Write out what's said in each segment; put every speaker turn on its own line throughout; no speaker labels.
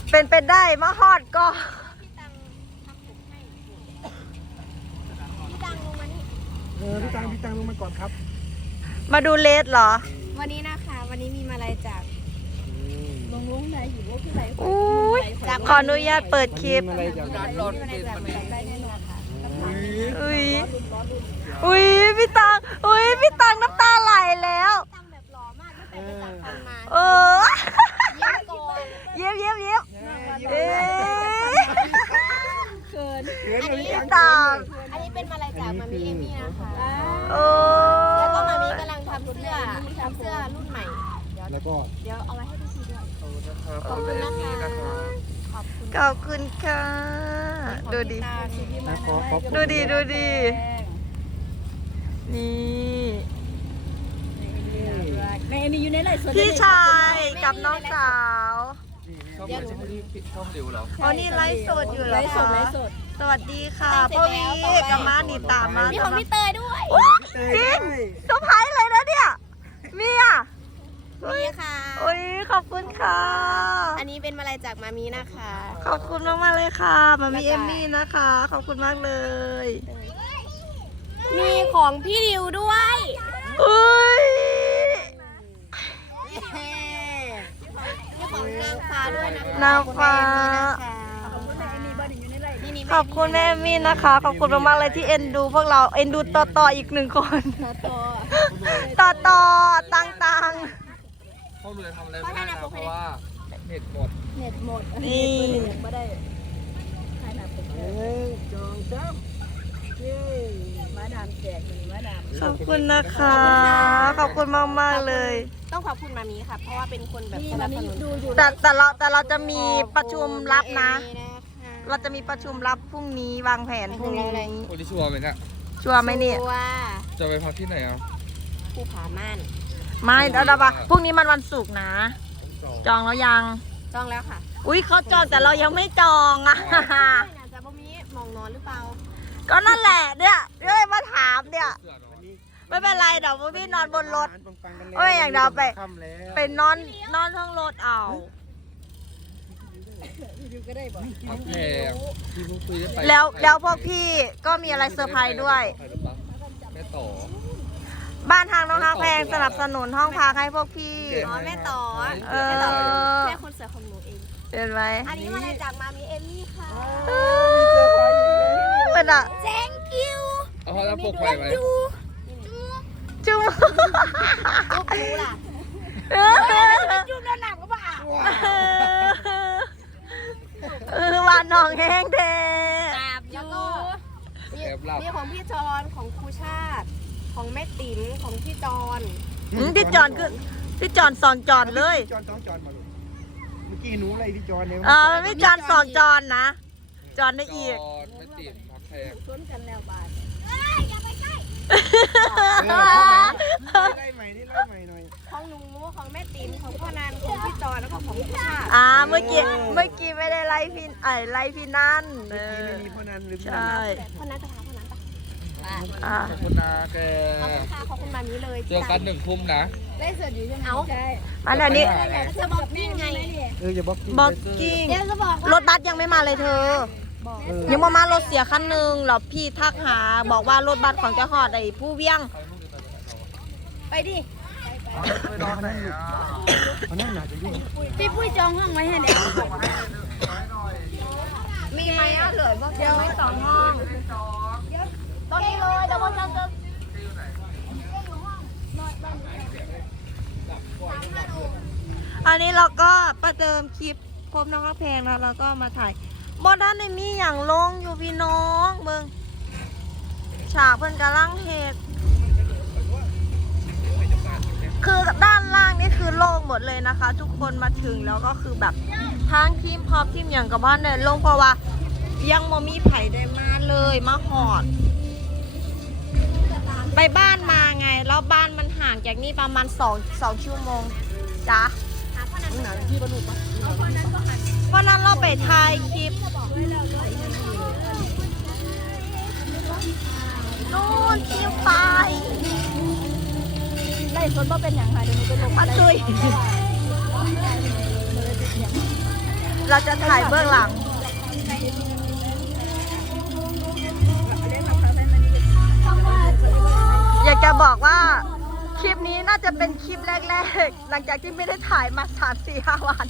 เป็นไปได้มาฮอดก็
พี่ตังลงมานี่
พี่ตังลงมาก่อนครับ
มาดูเลสเหรอ
วันนี้นะคะวันนี้มีมาลัยจากลงได้อยู่ว่าพี่ไหน
อุ้ยขออนุญาตเปิดคลิป
อะไรจาก
การรถได้แน่นอนค่ะ
อุ้ยพี่ตังน้ำตาไหลแล้ว
ตังแบบหล่อมากตั้งแต่ไปจับฟันมา
เยี่ยมพี่ตัง
อันนี้เป็นมาลัยจากมามีเอมี่นะคะ
แล้ว
ก็มามีกำลังทำเสื้อรุ่นใหม่
แล้วก็
เดี๋ยวเอาไว้ให้พี่ซีด้วยขอบคุณนะคะ
ขอบคุณค่ะดูดินี่พี่ชายกับน้องสาว
ช่องดิวเหรอ
อ๋อนี่ไลฟ์สดอยู่เหรอคะสวัสดีค่ะพ่อวีกับม้าหนีตามมา
มีของพี่เตยด้วย
จริงเซอร์ไพรส์เลยนะเนี่ยมี
ค่ะ
โอ้ยขอบคุณค่ะ
อันนี้เป็นมาลัยจากมามีนะคะ
ขอบคุณมากเลยค่ะมามีเอมมี่นะคะขอบคุณมากเลย
มีของพี่ดิวด้วย
อุ้ย
มีของนางฟ้าด้วยนะคะ
นางฟ้าขอบคุณแม่เอมมี่นะคะขอบคุณมากๆเลยที่เอ็นดูพวกเราเอ็นดูต่ออีกหนึ่งคนต่อตัง
เขาเลยทำอะไรไม่ได้นะเพราะว่าเน็ตหมด
นี่
ไม่ได้ใครหนักจองจ้ำมาดามแจกมาดาม
ขอบคุณนะคะขอบคุณมากๆเลย
ต้องขอบคุณมามีค่ะเพราะว่าเป็นคนแบบสนับสนุน
แต่เราจะมีประชุมลับนะเราจะมีประชุมลับพรุ่งนี้วางแผนพรุ่งนี้
โอ้ยชัวร์ไหมเนี่ย
ชัวร์ไหมเนี่ย
จะไปพักที่ไหนอ่ะ
ภูผาม่าน
ไม่เดี๋ยวพรุ่งนี้มันวันศุกร์นะจองแล้วยัง
จองแล้วค่ะ
อุ้ยเขาจองแต่เรายังไม่จองอ่ะ
จะบ่มีมองนอนหรือเปล่า
ก็นั่นแหละเนี่ยมาถามเนี่ยไม่เป็นไรเดี๋ยวพี่นอนบนรถโอ้ยอย่างเดียวไปนอนท้องรถเอาแล้วพวกพี่ก็มีอะไรเซอร์ไพรส์ด้วย
แม่ต่อ
บ้านทางน้องฮักแพงสนับสนุนห้องพักให้พวกพี่
แม่ต่อแม่คนเสือของหนูเอง
เห็นไหม
อันนี้มาจากมามีเอมมี่ค่ะ
เป็นอะ
thank you
เอาเขาจะปลุกไปไหม
จุ๊บ
รู้ล่ะจุ๊บแล้วหนักก็บ้
าวานน้องแห้งเท
แล้วก็มีของพี่จอนของครูชาติของแม่ติ๋มของพี่จอน
พี่จอนคือพี่จอนสองจอนเลย
จอนต้องจอนมาลูกเมื่อกี้หนูอะไรพี่จอนเนี่ย
พี่จอนสองจอนนะจอนได้อีก
แม่ติ๋มพักแพง
ชนกันแล้วบาทอย่าไปใกล้
ไล่ใหม่หน่อย
ของหนูของแม่ติ๋มของพ่อนันของพี่จอนแล้วก็ของพี่ชาติ
เมื่อกี้ไม่ได้ไล่พี่นั่น
ไม่มีพ่อนันหรือ
ใช่
พ่อนันจะถามพ่อนันปะ
ขอบคุณนะแก
ขอบคุณมานี้เลย
เจอกัน1 ทุ่มนะ
ได้เสร็จอยู่ใช่ไหมใช่
อันนี้
จะบอกกิ้งไง
จะบอก
กิ้งรถบัสยังไม่มาเลยเธอยังมารถเสียคันหนึ่งแล้วพี่ทักหาบอกว่ารถบัสของเจ้าหอดไอ้ผู้เวียง
ไปดิ
พี่ปุ้ยจองห้องไว้ให้เด็กมีไหมเหลือบอกยังไม่2 ห้อง
ตอนนี้เลยเดี๋ยวผมจะ
อันนี้เราก็ประเดิมคลิปพบน้องกระเพงนะแล้วก็มาถ่ายบอด้านในมีอย่างลงอยู่พี่น้องเมืองฉากเพิ่นกำลังเฮ็ดคือด้านล่างนี่คือโล่งหมดเลยนะคะทุกคนมาถึงแล้วก็คือแบบทางทีมพอทีมอย่างกับบ้านเนี่ยลงเพราะว่ายังบ่มีไผ่ได้มาเลยมาหอดไปบ้านมาไงแล้วบ้านมันห่างจากนี่ประมาณ2 ชั่วโมงจ้ะเพราะนั้นเราไปถ่ายคลิปนู่นที่ไฟ
ได้ส่วนก็เป็นอย่างไรเดี๋ยวหนูไปลง
มาตุยเราจะถ่ายเบื้องหลัง อยากจะบอกว่าคลิปนี้น่าจะเป็นคลิปแรกๆ หลังจากที่ไม่ได้ถ่ายมา3-4-5 วัน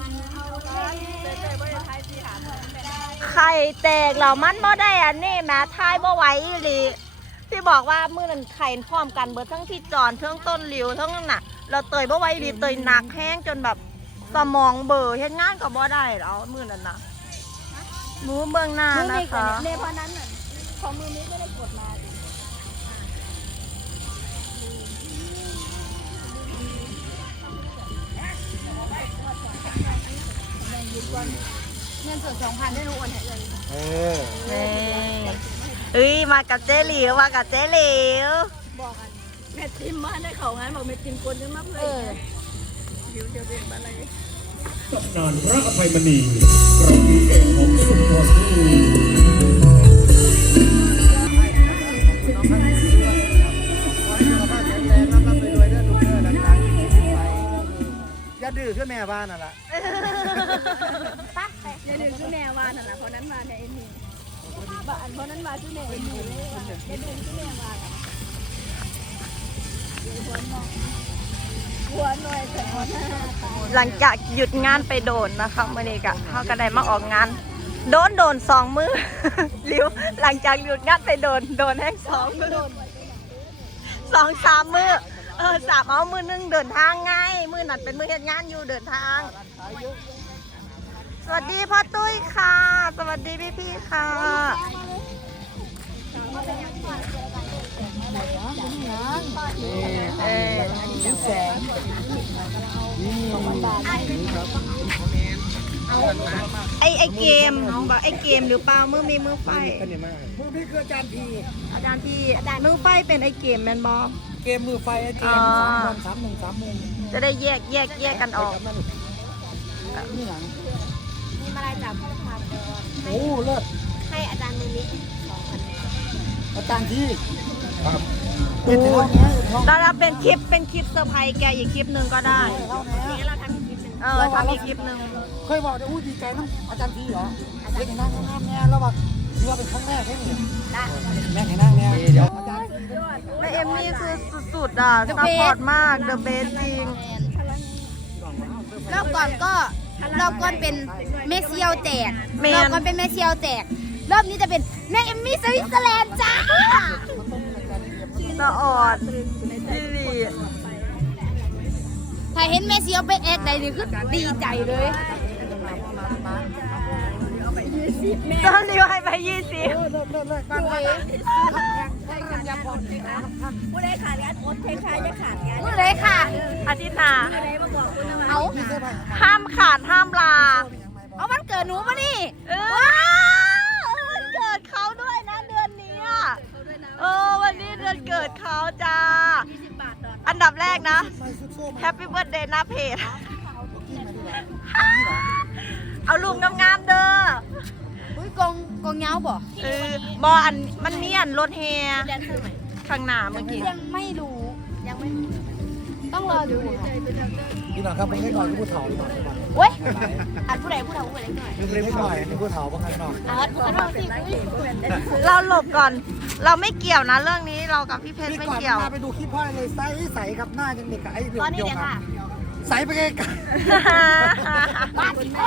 ไข่แตกเหล่ามันบ่ได้อันนี้แม้ทายบ่ไหวอีหลีที่บอกว่ามือนั้นไข่พร้อมกันเบิดทั้งที่จอนทั้งต้นหลิวทั้งนั้นน่ะเราเตยบ่ไหวอีหลีเตยหนักแห้งจนแบบสมองเบลอเฮ็ดงานก็บ่ได้แล้วมือนั้นนะมือเบื้องหน้านะคะ
เนี่ยเพราะนั้นน่ะของมือนี้ก็ได้กดมาเงินส่วน2,000ได้รู้โอนให้เลย
เอ้ยมากับเจ๊หลิวมากับเจ๊หลิว
บอกกันแม่ติมมาได้เขางั้นบอกแม่ติมคนนึงมาเพื่อนเดี๋ยวเป็นอะไร
ตำนานพระอภัยมณีเรามีเอกของสุนทรภู่
อย่าดื้อขึ้นแม่บ้านน่ะล่ะ
อย่าลืมชื่อแม่วานั่นแหละเพราะนั้นมาในเอ็นนี่บ้านเพราะนั้นมาชื่อแม่เอ็นนี่อย่าลืมชื่อแม่วากันหัวหน่อยแต่หัวหน้าตา
หลังจากหยุดงานไปโดนนะคะมื่อนี้กะเขาก็ได้มาออกงาน โดน2 มือ ริ้วหลังจากหยุดงานไปโดนแห้ง2 มือ2-3 มือ3เอามือนึงเดินทางง่ายมือนัดเป็นมือเฮ็ดงานอยู่เดินทาง สวัสดีพ่อตุ้ยค่ะ สวัสดีพี่ๆค่ะ
แสงนี่ครับ
ไอเกมบอกไอเกมหรือเปล่ามือมีมือไฟ
กันเนี่ยมากมือพี่คืออาจารย์พี
อาจารย์พี่มือไฟเป็นไอเกมแมนบอ
เกมมือไฟเกม3 มุม
จะได้แยกกันออก
นี่หลัง
มีมาลายจากพ่อพาเดิน
โอ้เลิศ
ให้อาจารย์มือนี้2,000
อาจารย์ที่ครับเป็นเท่านี้เท่า
เราเป็นคลิปเซอร์ไพรส์แกอีกคลิปหนึ่งก็ได้
นี้
นี้เราทำอีกคลิปหนึ่ง
ทำอีกคลิปหนึ่ง
เคยบอกจะดีใจน้ำอาจารย์ทีเหรอเด็กนั่งงามแน่แล้วแบบถือว่าเป็นครั้งแรกใช่ไหมแม่ให้นั่งเนี่ยเดี๋ยวอาจารย์
แม่เอมมี่คือสุดๆอ่ะซัพพอร์ตมากเดอะเบสจริง
รอบก่อนเป็นเมสเซียวแจก
เม
รอบ
น
ก่อนเป็นเมสเซียวแจกรอบนี้จะเป็นแม่เอมมี่สวิตเซอร์แลนด์จ้า
สะออดดีดี
ถ้าเห็นเมสเซียวไปแอดใดนี่คือดีใจเลย
ตอนนี้ให้ไป20
เลิศบ้านไว้
ผู้ใดขาดงานอดเทคายจะขาดงาน
เมื่อไรค่ะ
อาทิตย์หน้า
ผู้ใดมาบอกคุณนะ
เอา
ห้ามขาดห้ามลา
เอาวันเกิดหนูมานี่
ว้าววันเกิดเขาด้วยนะเดือนนี้อะวันนี้เดือนเกิดเขาจ้า
20 บาทต่อ
อันดับแรกนะ แฮปปี้เบิร์ดเดย์หน้าเพจ เอารูปงามๆเด้อ
อุ้ยกองเงาบ่
บออันมันมีอันรถแฮ
แดนเซอร์ใหม่
ข้างหน้าเมื่อกี้
ยังไม่รู้ต้องรอดูค่ะ
พี่หน่อยครับมึงให้หน่อยผู้เฒ่าหน่อย
เว้ยอัดผู้ใดผู้หน่อย
มึงเรียกผู้หน่อยผู้เฒ่าบ้างกันหน่อย
อัดผู้ใดสิอุ้ย
เราหลบก่อน เราไม่เกี่ยวนะเรื่องนี้เรากับพี่เพชร
พี่
ไม่
ก่อน
เกี่ยว
มาไปดูคลิปพ่อเลยใสครับหน้ายังเด็กกับไอ้เดียว
ตอนนี้เนี่ยค่ะ
ใสไปไกล
บ้านที่พ่อ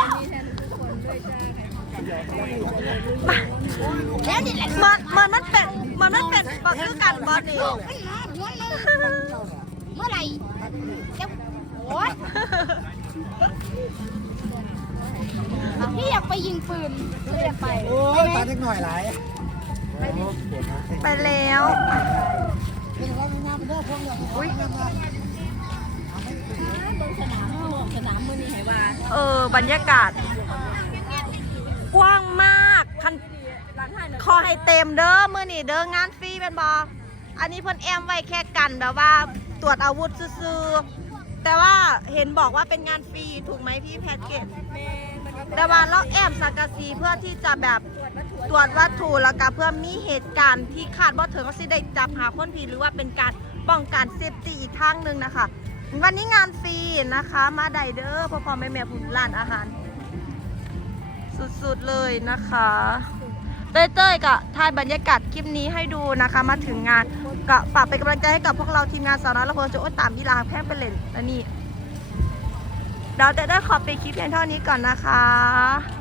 แล้วนี่แหละ
มันเป็นบอคือกันบอสนี่
เมื่อไหร่เดี๋ยวโอ๊ยพี่อยากไปยิงปืนไม่อยากไป
โอ้ยตาเด็กหน่อยหลาย
ไปแล้ว
เป็นอะไรงามเป็นเรื่องพวกอย่างอุ้ยงาม
ตรงสนามสนามมือนี่ให้ว่า
บรรยากาศ กว้างมากคัน
ร้านไทย
ขอให้เต็มเด้อมื้อนี้เด้องานฟรีเป็นบออันนี้เพิ่นแอมไว้แค่กันแบบว่าตรวจอาวุธซื่อๆแต่ว่าเห็นบอกว่าเป็นงานฟรีถูกไหมพี่แพทเกตแต่ว่าเราแอมสังกะสีเพื่อที่จะแบบตรวจวัตถุแล้วก็เพื่อมีเหตุการณ์ที่คาดว่าถึงว่าสิได้จับหาคนผิดหรือว่าเป็นการป้องกันเซฟตี้อีกทางหนึ่งนะคะ วันนี้งานฟรีนะคะ มาได้เด้อพ่อแม่ผู้ร้านอาหารสุดๆเลยนะคะเต้ยๆกับถ่ายบรรยากาศคลิปนี้ให้ดูนะคะมาถึงงานก็ฝากเป็นกำลังใจให้กับพวกเราทีมงานสาวน้อยละเพินจะตามอีลาแพงเป็นเล่นและนี่เดี๋ยวเต้ยๆขอไปคลิปเพียงเท่านี้ก่อนนะคะ